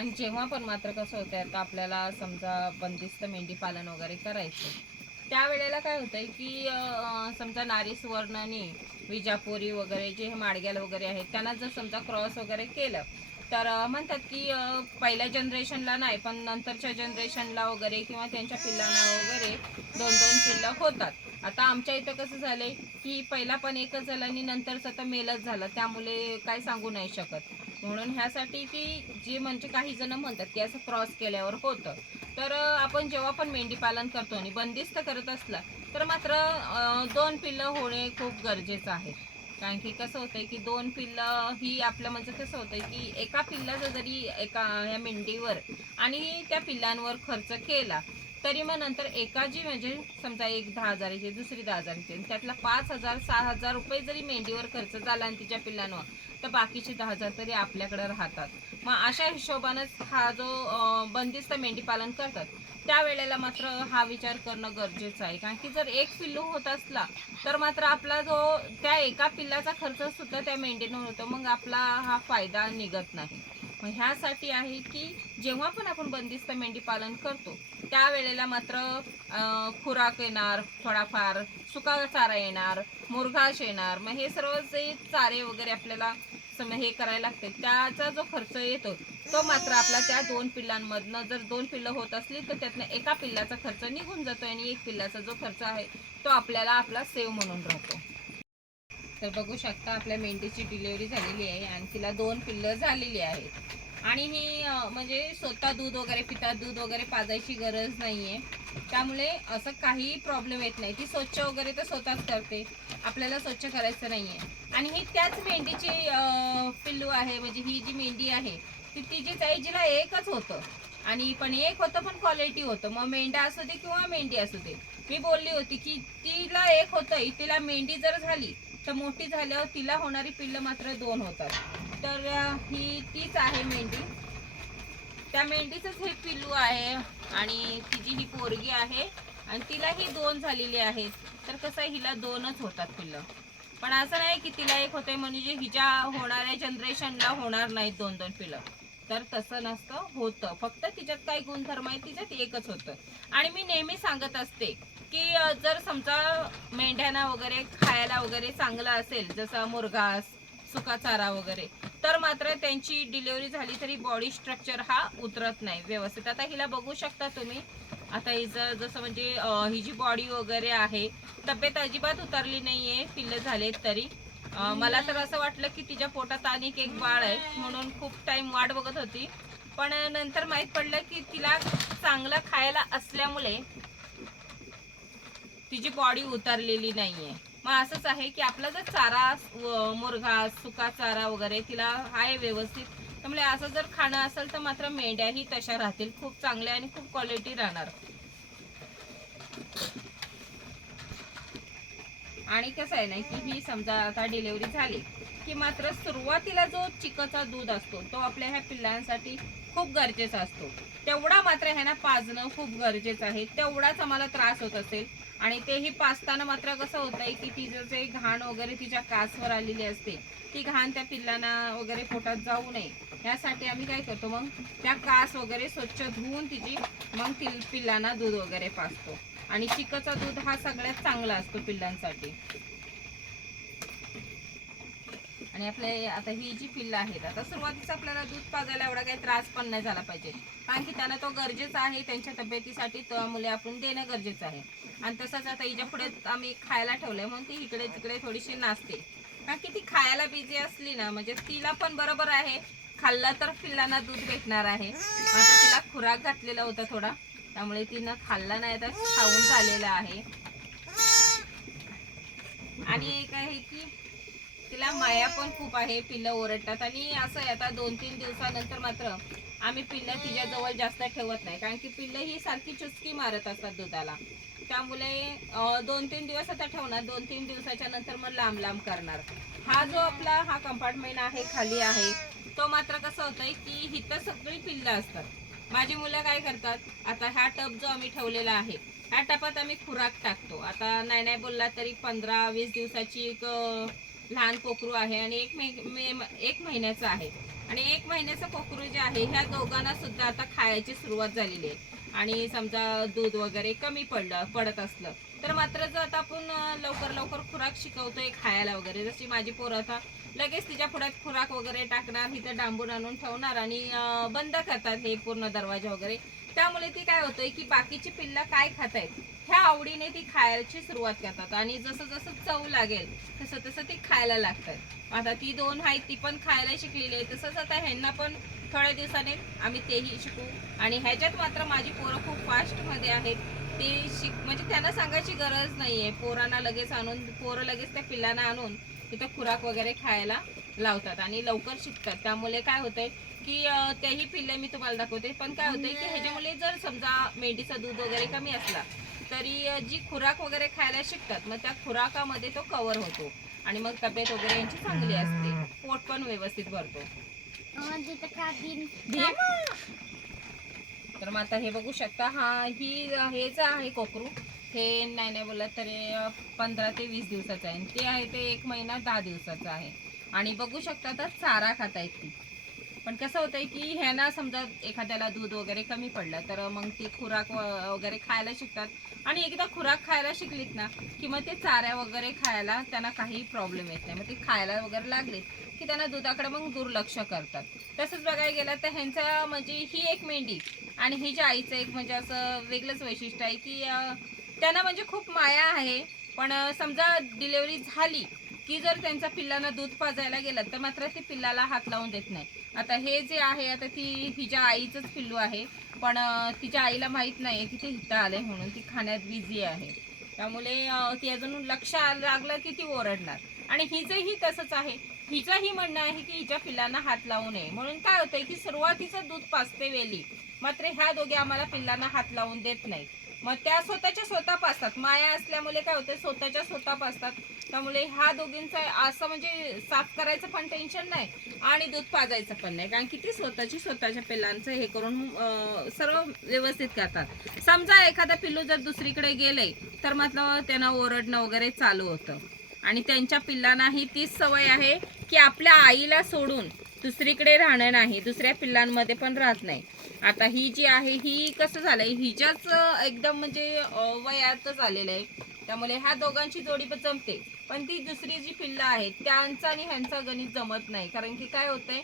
आणि जेव्हा पण मात्र कसं होतं आता आपल्याला समजा बंदिस्त मेंढी पालन वगैरे करायचं त्यावेळेला काय होतंय की समजा नारी सुवर्णाने विजापुरी वगैरे जे माडग्याल वगैरे आहेत त्यांना जर समजा क्रॉस वगैरे केलं तर म्हणतात की पहिल्या जनरेशनला नाही पण नंतरच्या जनरेशनला वगैरे किंवा त्यांच्या पिल्लांना वगैरे दोन दोन पिल्लं होतात. आता आमच्या इथं कसं झालंय की पहिला पण एकच झालं आणि नंतरचं तर मेलच झालं. त्यामुळे काय सांगू नाही शकत. म्हणून ह्यासाठी की जे म्हणजे काही जण म्हणतात की असं क्रॉस केल्यावर होतं. तर आपण जेव्हा पण मेंढी पालन करतो आणि बंदिस्त करत असला तर मात्र दोन पिल्लं होणे खूप गरजेचं आहे. कारण की कसं होतंय की दोन पिल्लं ही आपलं म्हणजे कसं होतंय की एका पिल्लाचं जरी एका ह्या मेंढीवर आणि त्या पिल्लांवर खर्च केला तरी मग नंतर एकाची म्हणजे समजा एक दहा हजाराची दुसरी दहा हजाराची त्यातला पाच हजार सहा हजार रुपये जरी मेंढीवर खर्च झाला आणि तिच्या पिल्लांवर तर बाकीचे दहा हजार तरी आपल्याकडे राहतात. मग अशा हिशोबानंच हा जो बंदिस्त मेंढी पालन करतात त्यावेळेला मात्र हा विचार करणं गरजेचं आहे. कारण की जर एक पिल्लू होत असला तर मात्र आपला जो त्या एका पिल्लाचा खर्च सुद्धा त्या मेंढीनं होतो. मग आपला हा फायदा निघत नाही. मग ह्यासाठी आहे की जेव्हा पण आपण बंदिस्त मेंढी पालन करतो त्यावेळेला मात्र खुराक येणार थोडाफार सुका चारा येणार मुरघास येणार. मग हे सर्व जे चारे वगैरे आपल्याला सम हे करायला लागते. त्याचा जो खर्च येतो तो मात्र आपला त्या दोन पिल्लांमधनं जर दोन पिल्लं होत असली तर त्यातनं एका पिल्लाचा खर्च निघून जातो आणि एक पिल्लाचा जो खर्च आहे तो आपल्याला आपला सेव म्हणून राहतो. तर बघू शकता आपल्या मेंढीची डिलिव्हरी झालेली आहे आणि तिला दोन पिल्लं झालेली आहेत. आणि ही म्हणजे स्वतः दूध वगैरे पितात दूध वगैरे पाजायची गरज नाहीये. त्यामुळे असं काही प्रॉब्लेम येत नाही. ती स्वच्छ वगैरे तर स्वतःच करते. आपल्याला स्वच्छ करायचं नाही आहे आणि ही त्याच मेंढीची पिल्लू आहे. म्हणजे ही जी मेंढी आहे ती तिचीच आहे जिला एकच होतं. आणि पण एक होतं पण क्वालिटी होतं. मग मेंढा असू दे किंवा मेंढी असू दे. मी बोलली होती की तिला एक होतं. तिला मेंढी जर झाली तर मोठी झाल्यावर तिला होणारी पिल्लं मात्र दोन होतात. तर ही तीच आहे मेंढी. त्या मेंढीचंच हे पिल्लू आहे आणि तिची ही पोरगी आहे आणि तिलाही दोन झालेली आहेत. तर कसं हिला दोनच होतात पिल्लं. पण असं नाही की तिला एक होते म्हणजे हिच्या होणाऱ्या जनरेशनला होणार नाहीत दोन दोन पिल्लं. तर तसं नसतं होतं. फक्त तिच्यात काही गुणधर्म आहे तिच्यात एकच होतं. आणि मी नेहमी सांगत असते की जर समजा मेंढ्यांना वगैरे खायला वगैरे चांगलं असेल जसं मुरघास सुका चारा वगैरे तर मात्र त्यांची डिलिव्हरी झाली तरी बॉडी स्ट्रक्चर हा उतरत नाही. व्यवस्थित. आता हिला बघू शकता तुम्ही. आता हिचं जसं म्हणजे ही जी बॉडी वगैरे आहे तब्येत अजिबात उतरली नाहीये. पिल्लं झाले तरी. मला तर असं वाटलं की तिच्या पोटात अनेक एक बाळ आहे म्हणून खूप टाइम वाट बघत होती. पण नंतर माहीत पडलं की तिला चांगलं खायला असल्यामुळे तिची बॉडी उतरलेली नाहीये. मग असंच आहे की आपला जर चारा मुरघा सुका चारा वगैरे तिला आहे व्यवस्थित. त्यामुळे असं जर खाणं असेल तर मात्र मेंढ्याही तशा राहतील. खूप चांगल्या आणि खूप क्वालिटी राहणार. आणि कसं आहे ना की ही समजा आता डिलेवरी झाली की मात्र सुरुवातीला जो चिकचा दूध असतो तो आपल्या ह्या पिल्लांसाठी खूप गरजेचा असतो. तेवढा मात्र ह्यांना पाजणं खूप गरजेचं आहे. तेवढाच आम्हाला त्रास होत असेल. आणि तेही पाचताना मात्र कसं होत आहे की तिचं जे घाण वगैरे तिच्या कासवर आलेली असते ती घाण त्या पिल्लांना वगैरे पोटात जाऊ नये. यासाठी आम्ही काय करतो मग? त्या कास वगैरे स्वच्छ धुवून तिची मग ती पिल्लांना दूध वगैरे पाजतो. आणि चिकचा दूध हा सगळ्यात चांगला असतो पिल्लांसाठी. आणि आपले आता ही जी पिल्लं आहेत आता सुरुवातीच आपल्याला दूध पाजायला एवढा काही त्रास पण नाही झाला पाहिजे. कारण की त्यांना तो गरजेचा आहे त्यांच्या तब्येतीसाठी मुले आपण देणं गरजेचं आहे. आणि तसंच आता हिच्या पुढे आम्ही खायला ठेवलंय म्हणून ती इकडे तिकडे थोडीशी नाचते. कारण की ती खायला बिझी असली ना म्हणजे तिला पण बरोबर आहे. खाल्लं तर पिल्लांना दूध भेटणार आहे. आता तिला खुराक घातलेला होता थोडा त्यामुळे तिनं खाल्ला नाही तर खाऊन झालेला आहे. आणि एक आहे की तिला माया पण खूप आहे पिल्लं ओरडतात. आणि असं आहे आता दोन तीन दिवसानंतर मात्र आम्ही पिल्लं तिच्याजवळ जास्त ठेवत नाही. कारण की पिल्लं ही सारखी चुचकी मारत असतात दुधाला. त्यामुळे दोन तीन दिवस आता ठेवणार. दोन तीन दिवसाच्या नंतर मग लांब लांब करणार. हा जो आपला हा कंपार्टमेंट आहे खाली आहे तो मात्र कसं होतंय की इथं सगळी पिल्लं असतात. माझी मुलं काय करतात? आता हा टब जो आम्ही ठेवलेला आहे ह्या टपात आम्ही खुराक टाकतो. आता नाही नाही बोलला तरी पंधरा वीस दिवसाची एक लहान कोकरू आहे आणि एक मे एक महिन्याचं आहे. आणि एक महिन्याचं कोकरू जे आहे ह्या दोघांना सुद्धा आता खायची सुरुवात झालेली आहे. आणि समजा दूध वगैरे कमी पडलं पडत असलं तर मात्र जर आता आपण लवकर लवकर खुराक शिकवतोय खायला वगैरे जशी माझी पोरं आता लगेच तिच्या पुढ्यात खुराक वगैरे टाकणार इथं डांबून आणून ठेवणार आणि बंद करतात हे पूर्ण दरवाजा वगैरे. त्यामुळे ती काय होतंय की बाकीची पिल्लं काय खातायत? ह्या आवडीने ती खायची सुरुवात करतात. आणि जसं जसं चव लागेल तसं तसं ती खायला लागतात. आता ती दोन आहेत ती पण खायला शिकलेली आहे. तसंच आता ह्यांना पण थोड्या दिवसाने आम्ही तेही शिकू. आणि ह्याच्यात मात्र माझी पोरं खूप फास्टमध्ये आहेत. ते शिक म्हणजे त्यांना सांगायची गरज नाहीये. पोरांना लगेच आणून पोरं लगेच त्या पिल्लांना आणून तिथं खुराक वगैरे खायला लावतात आणि लवकर शिकतात. त्यामुळे काय होतंय की तेही पिल्ले मी तुम्हाला दाखवते. पण काय होतंय की ह्याच्यामुळे जर समजा मेंढीचं दूध वगैरे कमी असला तरी जी खुराक वगैरे खायला शिकतात मग त्या खुराकामध्ये तो कव्हर होतो. आणि मग तब्येत वगैरे यांची चांगली असते. पोट पण व्यवस्थित भरतो. तर मग आता हे बघू शकता हा ही हेच आहे कोकरू. हे नाही नाही बोलत तरी पंधरा ते वीस दिवसाचं आहे. आणि ते आहे ते एक महिना दहा दिवसाचं आहे. आणि बघू शकता तर चारा खातायत ती. पण कसं होतंय की ह्यांना समजा एखाद्याला दूध वगैरे कमी पडलं तर मग ती खुराक व- वगैरे खायला शिकतात. आणि एकदा खुराक खायला शिकलीत ना की मग ते चाऱ्या वगैरे खायला त्यांना काही प्रॉब्लेम येत नाही. मग ते खायला वगैरे लागले की त्यांना दुधाकडे मग दुर्लक्ष करतात. तसंच बघायला गेलं तर ह्यांचं म्हणजे ही एक मेंढी आणि ही जी आईचं एक म्हणजे असं वेगळंच वैशिष्ट्य आहे की त्यांना म्हणजे खूप माया आहे. पण समजा डिलेवरी झाली की जर त्यांचा पिल्लांना दूध पाजायला गेलं तर मात्र ते पिल्लाला हात लावून देत नाही. आता हे जे आहे आता ती हिच्या आईचंच पिल्लू आहे. पण तिच्या आईला माहीत नाही की ते हिथं आले म्हणून ती खाण्यात बिझी आहे. त्यामुळे ती अजून लक्ष लागलं की ती ओरडणार. आणि हिचंही तसंच आहे. हिचंही म्हणणं आहे की हिच्या पिल्लांना हात लावू नये. म्हणून काय होतंय की सुरुवातीचं दूध पाचते वेली. मात्र ह्या दोघे आम्हाला पिल्लांना हात लावून देत नाहीत. मग त्या स्वतःच्या स्वतः पासतात. माया असल्यामुळे काय होतं स्वतःच्या स्वतः पासतात. त्यामुळे ह्या दोघींचा असं म्हणजे साफ करायचं पण टेन्शन नाही आणि दूध पाजायचं पण नाही. कारण की ती स्वतःची स्वतःच्या पिल्लांचं हे करून सर्व व्यवस्थित करतात. समजा एखादा पिल्लू जर दुसरीकडे गेले तर मतलब त्यांना ओरडणं वगैरे चालू होतं. आणि त्यांच्या पिल्लांनाही तीच सवय आहे की आपल्या आईला सोडून दुसरीकडे राहणं नाही दुसऱ्या पिल्लांमध्ये पण राहत नाही. आता ही जी आहे ही कसं झालंय? हिच्याच एकदम म्हणजे वयातच आलेलं आहे. त्यामुळे ह्या दोघांची जोडी पण जमते. पण ती दुसरी जी पिल्लं आहेत त्यांचं आणि ह्यांचा गणित जमत नाही. कारण की काय होतंय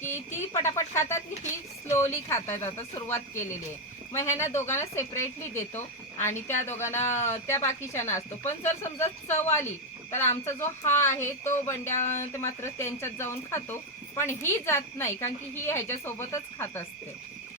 की ती पटापट खातात की ही स्लोली खातात. आता सुरुवात केलेली आहे. मग ह्यांना दोघांना सेपरेटली देतो आणि त्या दोघांना त्या बाकीच्यांना असतो. पण जर समजा चव आली तर आमचा जो हा आहे तो बंड्या ते मात्र त्यांच्यात जाऊन खातो. पण ही जात नाही कारण की ही ह्याच्यासोबतच खात असते.